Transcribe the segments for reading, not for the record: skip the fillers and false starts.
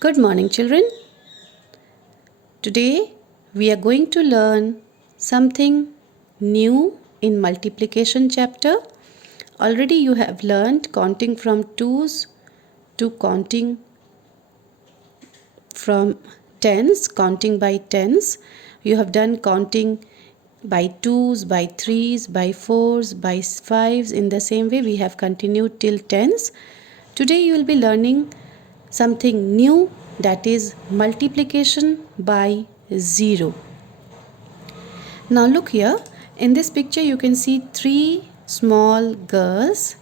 Good morning, children. Today we are going to learn something new in multiplication chapter. Already you have learned counting from twos to counting from tens, counting by tens. You have done counting by twos, by threes, by fours, by fives. In the same way we have continued till tens. Today you will be learning something new, that is multiplication by 0. Now look here, in this picture you can see three small girls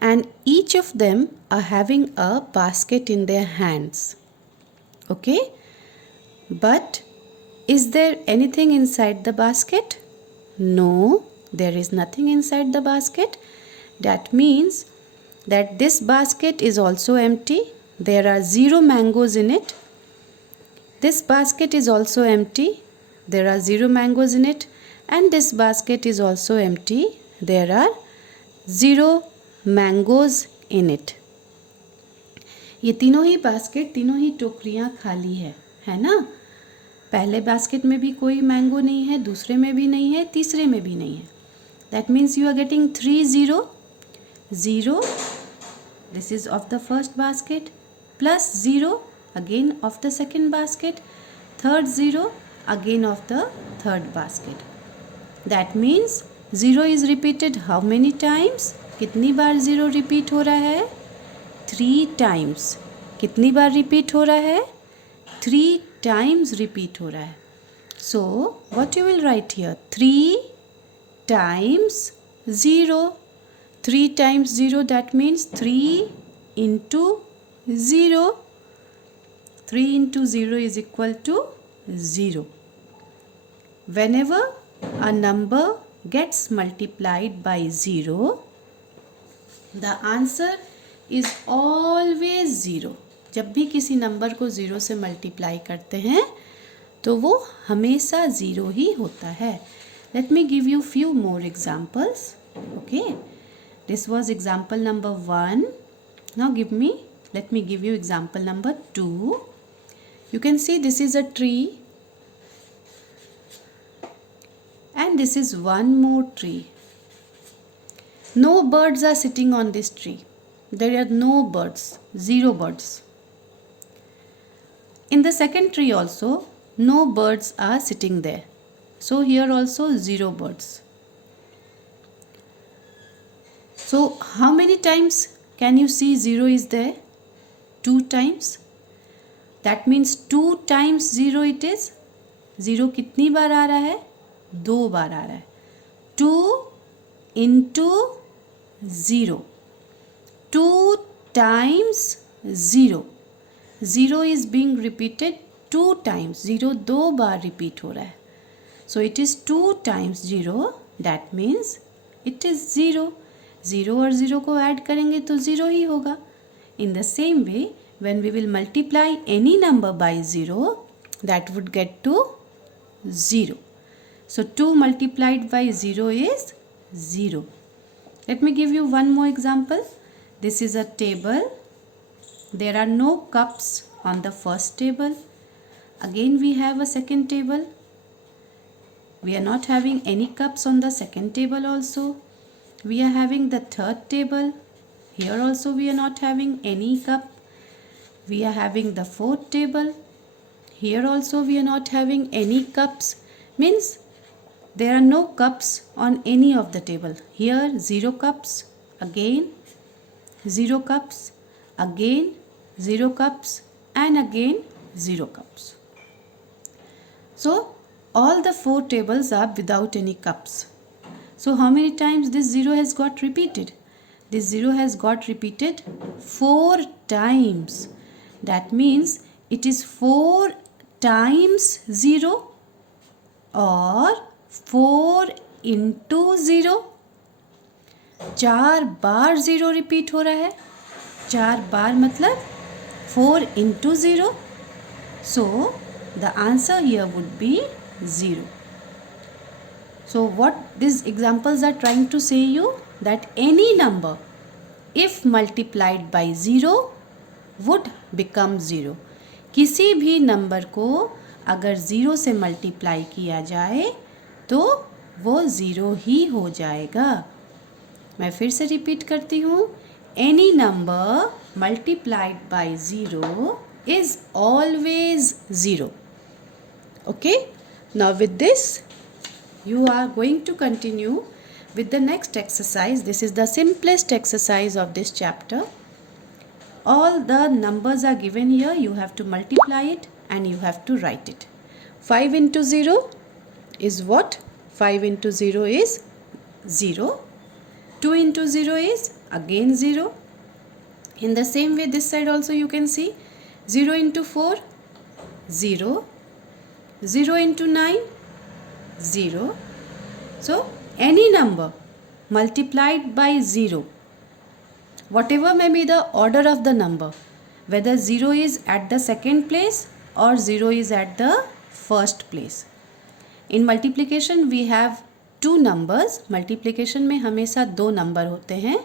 and each of them are having a basket in their hands. Okay, but is there anything inside the basket? No, there is nothing inside the basket. That means that this basket is also empty. There are 0 mangoes in it. This basket is also empty. There are 0 mangoes in it. And this basket is also empty. There are 0 mangoes in it. ये तीनों ही basket, तीनों ही टोकरियाँ खाली है ना? पहले basket में भी कोई मैंगो नहीं है, दूसरे में भी नहीं है, तीसरे में भी नहीं है. That means you are getting 3 0. 0, this is of the first basket, plus 0 again of the second basket, third 0 again of the third basket. That means 0 is repeated how many times? कितनी बार 0 repeat हो रहा है? 3 times. कितनी बार repeat हो रहा है? 3 times repeat हो रहा है. So what you will write here? 3 times 0. 3 times 0, that means 3 into 0. 3 into 0 is equal to 0. Whenever a number gets multiplied by 0, the answer is always 0. जब भी किसी नंबर को 0 से मल्टीप्लाई करते हैं तो वो हमेशा 0 ही होता है. Let me give you few more examples. Okay. This was example number 1. Now let me give you example number 2. You can see this is a tree and this is one more tree. No birds are sitting on this tree. There are no birds, 0 birds. In the second tree also, no birds are sitting there. So here also 0 birds. So how many times can you see 0 is there? 2 times. That means 2 times 0 it is. 0 कितनी बार आ रहा है? 2 बार आ रहा है. 2 into 0. 2 times 0. 0 is being repeated 2 times. 0 2 bar repeat हो रहा है. So it is 2 times 0. That means it is 0. 0 और 0 को ऐड करेंगे तो 0 ही होगा. In the same way, when we will multiply any number by 0, that would get to 0. So 2 multiplied by 0 is 0. Let me give you one more example. This is a table. There are no cups on the first table. Again we have a second table. We are not having any cups on the second table also. We are having the third table. Here also we are not having any cup. We are having the fourth table. Here also we are not having any cups. Means there are no cups on any of the table. Here 0 cups. Again 0 cups. Again 0 cups. And again 0 cups. So all the 4 tables are without any cups. So how many times this 0 has got repeated? This 0 has got repeated 4 times. That means it is 4 times 0 or 4 into 0. 4 bar 0 repeat हो रहा है. 4 बार मतलब 4 into 0. So the answer here would be 0. So what these examples are trying to say you, that any number if multiplied by 0 would become 0. किसी भी number को अगर 0 से multiply किया जाए तो वो 0 ही हो जाएगा. मैं फिर से रिपीट करती हूँ. Any number multiplied by 0 is always 0. Okay? Now with this you are going to continue with the next exercise. This is the simplest exercise of this chapter. All the numbers are given here. You have to multiply it and you have to write it. 5 into 0 is what? 5 into 0 is 0. 2 into 0 is again 0. In the same way this side also you can see 0 into 4 0. 0 into 9 0. So any number multiplied by 0, whatever may be the order of the number, whether 0 is at the second place or 0 is at the first place. In multiplication we have two numbers. Multiplication में हमेशा दो number होते हैं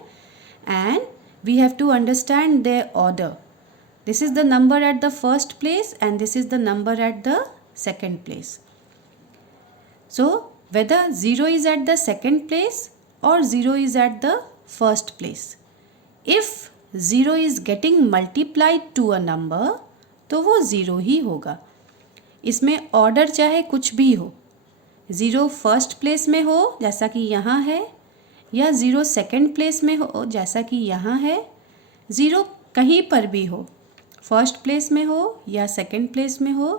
and we have to understand their order. This is the number at the first place and this is the number at the second place. So whether 0 is at the second place or 0 is at the first place, if 0 is getting multiplied to a number तो वो 0 ही होगा. इसमें order चाहे कुछ भी हो, 0 first place में हो जैसा कि यहाँ है, या 0 सेकंड प्लेस में हो जैसा कि यहाँ है, 0 कहीं पर भी हो, फर्स्ट प्लेस में हो या सेकंड प्लेस में हो,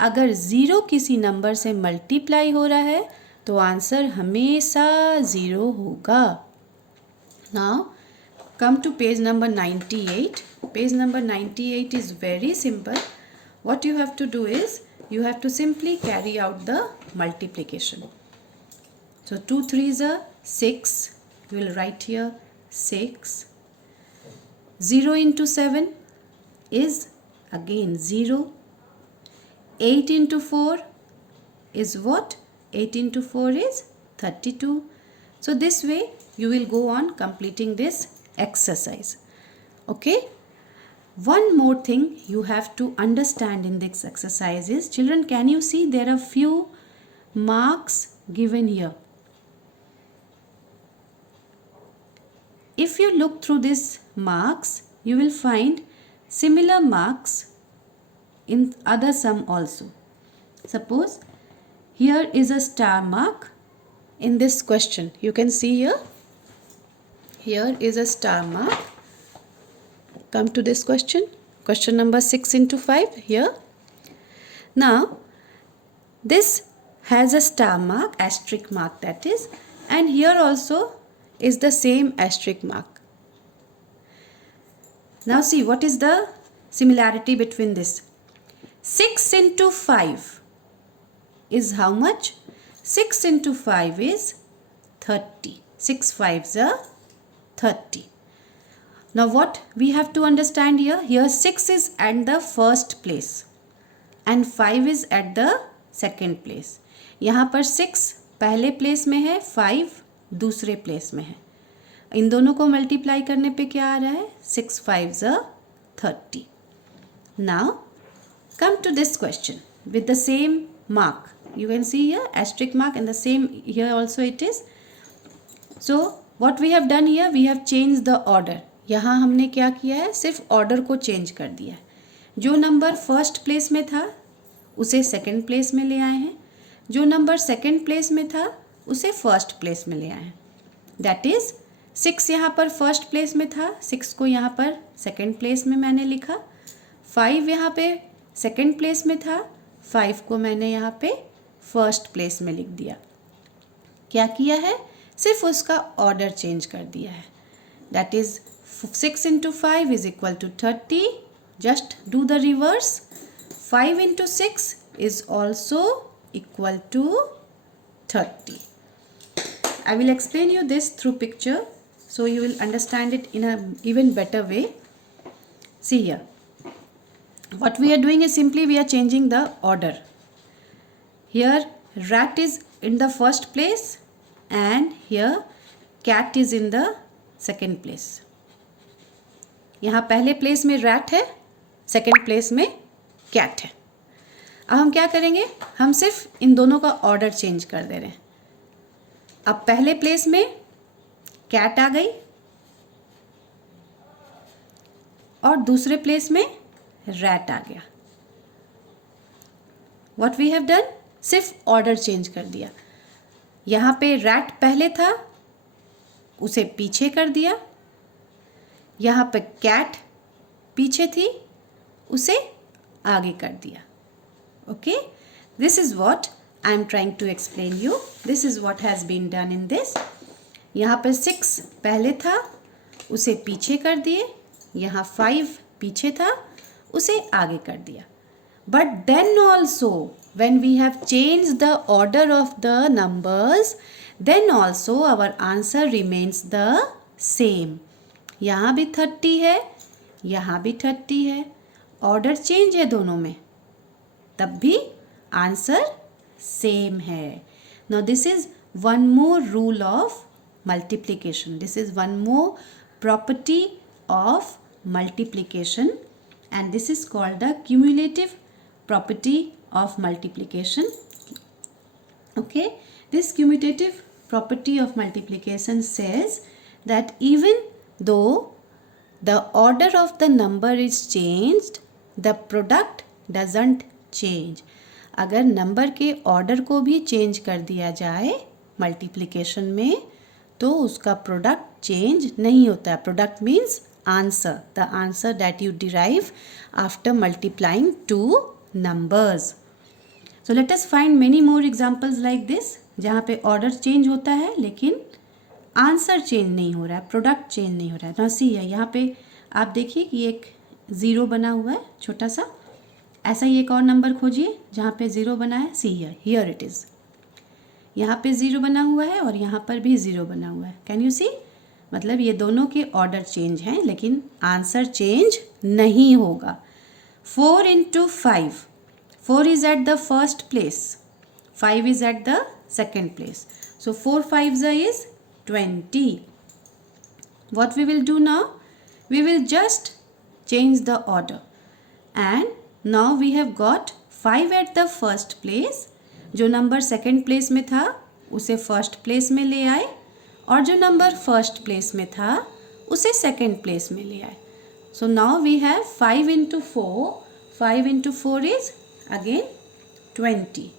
अगर 0 किसी नंबर से मल्टीप्लाई हो रहा है तो आंसर हमेशा 0 होगा. Now come to page number 98. Page number 98 is very simple. What you have to do is you have to simply carry out the multiplication. So 2 3s are 6. You will write here 6. 0 into 7 is again 0. 8 into 4 is what? 8 into 4 is 32. So this way you will go on completing this exercise. Okay? One more thing you have to understand in this exercise is, children, can you see there are few marks given here? If you look through these marks, you will find similar marks in other sum also. Suppose here is a star mark in this question. You can see here. Here is a star mark. Come to this question. Question number 6 into 5 here. Now, this has a star mark, asterisk mark that is, and here also is the same asterisk mark. Now see, what is the similarity between this? 6 into 5 is how much? 6 into 5 is 30. 6 5s are 30. Now what we have to understand here? Here 6 is at the first place and 5 is at the second place. यहाँ पर 6 पहले place में है, 5 दूसरे place में है. इन दोनों को मल्टीप्लाई करने पे क्या आ रहा है? 6 5s are 30. Now come to this question with the same mark. You can see here asterisk mark and the same here also it is. So what we have done here, we have changed the order. यहाँ हमने क्या किया है? सिर्फ order को change कर दिया है. जो नंबर फर्स्ट प्लेस में था उसे सेकंड प्लेस में ले आए हैं, जो नंबर सेकंड प्लेस में था उसे फर्स्ट प्लेस में ले आए हैं. दैट इज़ 6 यहाँ पर फर्स्ट प्लेस में था, 6 को यहाँ पर सेकंड प्लेस में मैंने लिखा. 5 यहाँ पे सेकंड प्लेस में था, 5 को मैंने यहाँ पे फर्स्ट प्लेस में लिख दिया. क्या किया है? सिर्फ उसका ऑर्डर चेंज कर दिया है. That is 6 into 5 is equal to 30. Just do the reverse. 5 into 6 is also equal to 30. I will explain you this through picture so you will understand it in an even better way. See here. What we are doing is simply we are changing the order. Here rat is in the first place and here cat is in the second place. यहाँ पहले place में rat है, second place में cat है। अब हम क्या करेंगे, हम सिर्फ इन दोनों का ऑर्डर चेंज कर दे रहे हैं। अब पहले प्लेस में कैट आ गई और दूसरे प्लेस में रैट आ गया। व्हाट वी हैव डन, सिर्फ ऑर्डर चेंज कर दिया। यहाँ पे रैट पहले था, उसे पीछे कर दिया। यहाँ पे कैट पीछे थी, उसे आगे कर दिया। Okay, this is what I am trying to explain you. This is what has been done in this. यहाँ पे 6 पहले था, उसे पीछे कर दिए। यहाँ 5 पीछे था, उसे आगे कर दिया। But then also when we have changed the order of the numbers, then also our answer remains the same. यहाँ भी 30 है, यहाँ भी 30 है, ऑर्डर चेंज है दोनों में, तब भी आंसर सेम है। Now this is one more rule of multiplication. This is one more property of multiplication, and this is called the cumulative property of multiplication. Okay, this cumulative property of multiplication says that even though the order of the number is changed, the product doesn't change. अगर number के order को भी change कर दिया जाए multiplication में, तो उसका प्रोडक्ट चेंज नहीं होता। Product means answer, the answer that you derive after multiplying two numbers. So let us find many more examples like this, जहाँ पे ऑर्डर चेंज होता है लेकिन आंसर चेंज नहीं हो रहा है, प्रोडक्ट चेंज नहीं हो रहा है। ना सी है, यहाँ पे आप देखिए कि एक ज़ीरो बना हुआ है छोटा सा। ऐसा ही एक और नंबर खोजिए जहाँ पे ज़ीरो बना है। सी है, हियर इट इज़। यहाँ पे ज़ीरो बना हुआ है और यहाँ पर भी ज़ीरो बना हुआ है। कैन यू सी, मतलब ये दोनों के ऑर्डर चेंज हैं लेकिन आंसर चेंज नहीं होगा। 4 into 5, 4 is at the first place, 5 is at the second place. So 4 5s is 20. What we will do now? We will just change the order, and now we have got 5 at the first place. जो number second place में था उसे first place में ले आए, और जो number first place में था उसे सेकेंड प्लेस में ले आए। So now we have 5 into 4, 5 into 4 is again 20.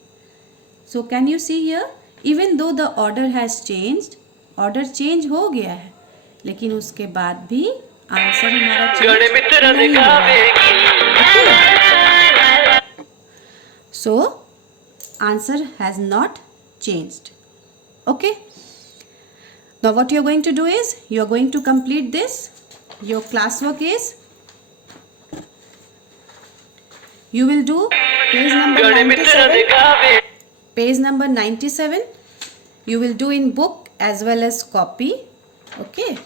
So can you see here, even though the order has changed, order change हो गया है लेकिन उसके बाद भी आंसर हमारा चेंज नहीं हो रहा है। So answer has not changed. Okay, now what you are going to do is, you are going to complete this. Your classwork is, you will do page number 97. Page number 97 you will do in book as well as copy. Okay,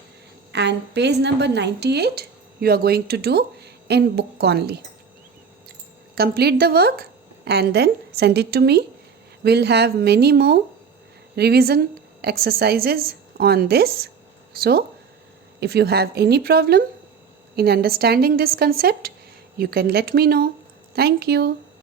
and page number 98 you are going to do in book only. Complete the work and then send it to me. We'll have many more revision exercises on this. So if you have any problem in understanding this concept, you can let me know. Thank you.